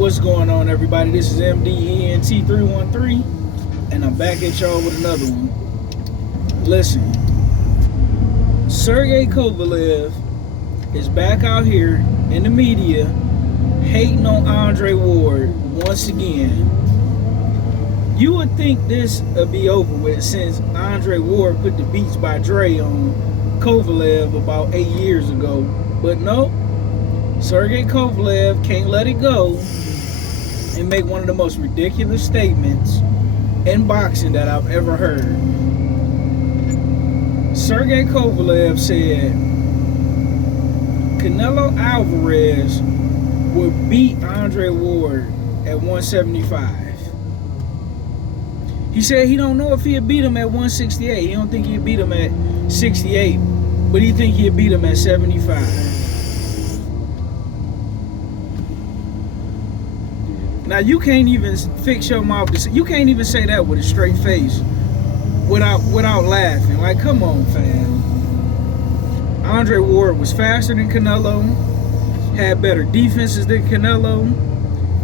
What's going on, everybody? This is MDENT313, and I'm back at y'all with another one. Listen, Sergey Kovalev is back out here in the media hating on Andre Ward once again. You would think this would be over with since Andre Ward put the Beats by Dre on Kovalev about 8 years ago, but no. Sergey Kovalev can't let it go and make one of the most ridiculous statements in boxing that I've ever heard. Sergey Kovalev said Canelo Alvarez would beat Andre Ward at 175. He said he don't know if he'd beat him at 168. He don't think he'd beat him at 68, but he think he'd beat him at 75. Now, you can't even fix your mouth. You can't even say that with a straight face without laughing. Like, come on, fam. Andre Ward was faster than Canelo, had better defenses than Canelo,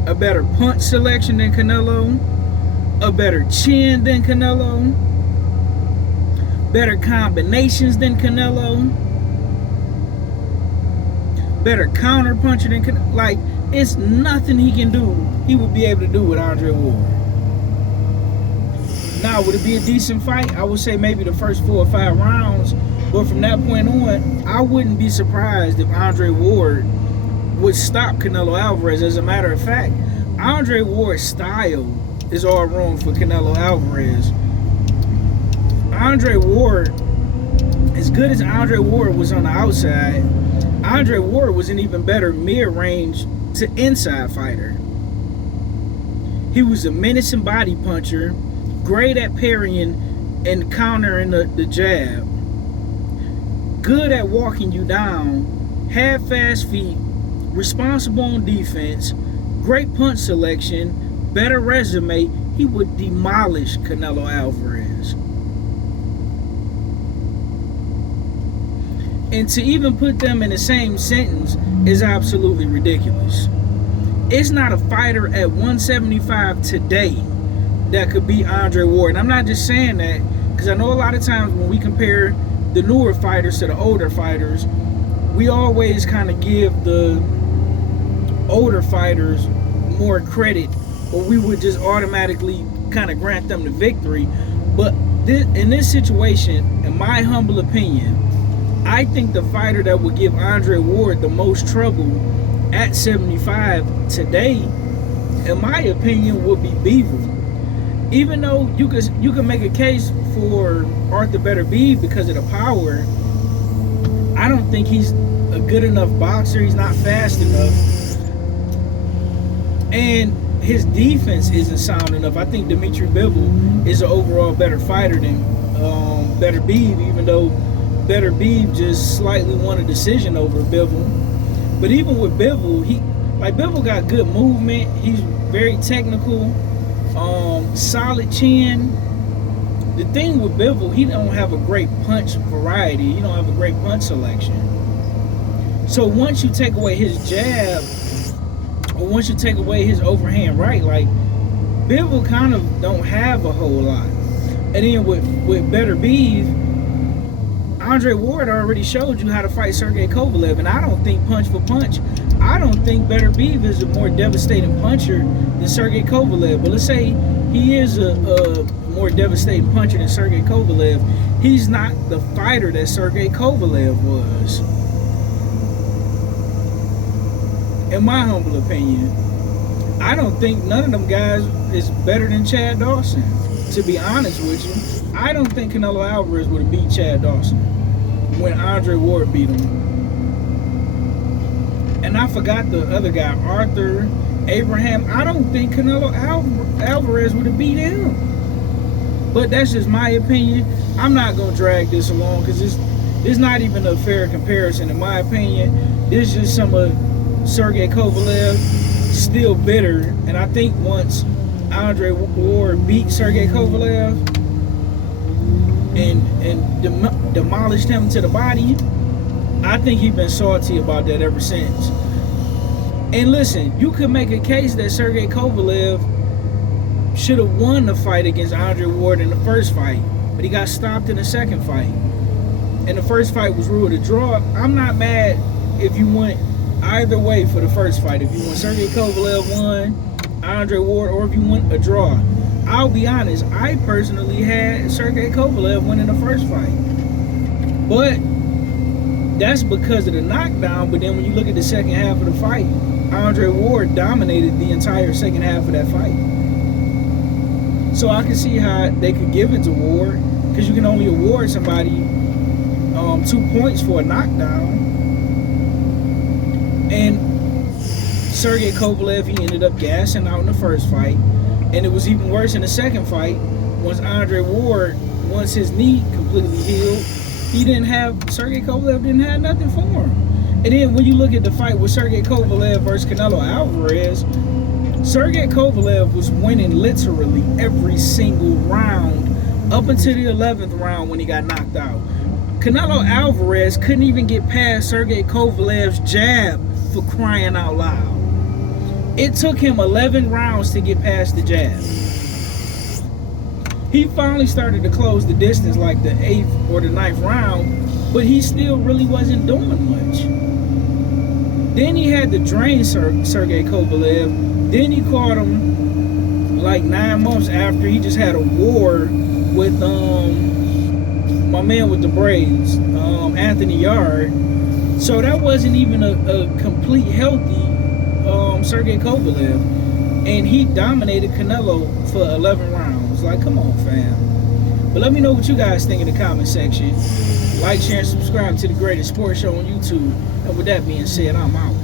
a better punch selection than Canelo, a better chin than Canelo, better combinations than Canelo, better counter puncher than Canelo. Like, it's nothing he can do, he would be able to do with Andre Ward. Now, would it be a decent fight? I would say maybe the first 4 or 5 rounds. But from that point on, I wouldn't be surprised if Andre Ward would stop Canelo Alvarez. As a matter of fact, Andre Ward's style is all wrong for Canelo Alvarez. Andre Ward, as good as Andre Ward was on the outside, Andre Ward was an even better mid-range to inside fighter. He was a menacing body puncher, great at parrying and countering the jab, good at walking you down, had fast feet, responsible on defense, great punch selection, better resume. He would demolish Canelo Alvarez. And to even put them in the same sentence is absolutely ridiculous. It's not a fighter at 175 today that could beat Andre Ward. And I'm not just saying that because I know a lot of times when we compare the newer fighters to the older fighters, we always kind of give the older fighters more credit, or we would just automatically kind of grant them the victory. But in this situation, in my humble opinion, I think the fighter that would give Andre Ward the most trouble at 75 today, in my opinion, would be Beaver. Even though you could make a case for Arthur Beterbiev because of the power, I don't think he's a good enough boxer. He's not fast enough, and his defense isn't sound enough. I think Dimitri Bivol is an overall better fighter than Beterbiev, even though Beterbiev just slightly won a decision over Bivol. But even with Bivol, Bivol got good movement. He's very technical, solid chin. The thing with Bivol, he don't have a great punch variety. He don't have a great punch selection. So once you take away his jab, or once you take away his overhand right, like, Bivol kind of don't have a whole lot. And then with Beterbiev, Andre Ward already showed you how to fight Sergey Kovalev, and I don't think punch for punch, I don't think Beterbiev is a more devastating puncher than Sergey Kovalev. But let's say he is a more devastating puncher than Sergey Kovalev. He's not the fighter that Sergey Kovalev was, in my humble opinion. I don't think none of them guys is better than Chad Dawson, to be honest with you. I don't think Canelo Alvarez would have beat Chad Dawson when Andre Ward beat him. And I forgot the other guy, Arthur Abraham. I don't think Canelo Alvarez would have beat him. But that's just my opinion. I'm not going to drag this along because it's not even a fair comparison in my opinion. This is just some of Sergey Kovalev still bitter. And I think once Andre Ward beat Sergey Kovalev and demolished him to the body, I think he's been salty about that ever since. And listen, you could make a case that Sergey Kovalev should have won the fight against Andre Ward in the first fight, but he got stopped in the second fight. And the first fight was ruled a draw. I'm not mad if you went either way for the first fight. If you won Sergey Kovalev won, Andre Ward, or if you went a draw. I'll be honest, I personally had Sergey Kovalev winning the first fight. But that's because of the knockdown. But then when you look at the second half of the fight, Andre Ward dominated the entire second half of that fight. So I can see how they could give it to Ward, because you can only award somebody 2 points for a knockdown. And Sergey Kovalev, he ended up gassing out in the first fight. And it was even worse in the second fight. Once Andre Ward, once his knee completely healed, Sergey Kovalev didn't have nothing for him. And then when you look at the fight with Sergey Kovalev versus Canelo Alvarez, Sergey Kovalev was winning literally every single round up until the 11th round when he got knocked out. Canelo Alvarez couldn't even get past Sergey Kovalev's jab, for crying out loud. It took him 11 rounds to get past the jab. He finally started to close the distance like the 8th or the 9th round, but he still really wasn't doing much. Then he had to drain Sergey Kovalev. Then he caught him like 9 months after he just had a war with my man with the braids, Anthony Yard. So that wasn't even a complete healthy Sergey Kovalev. And he dominated Canelo for 11 rounds. Like, come on, fam. But let me know what you guys think in the comment section. Like, share, and subscribe to the greatest sports show on YouTube. And with that being said, I'm out.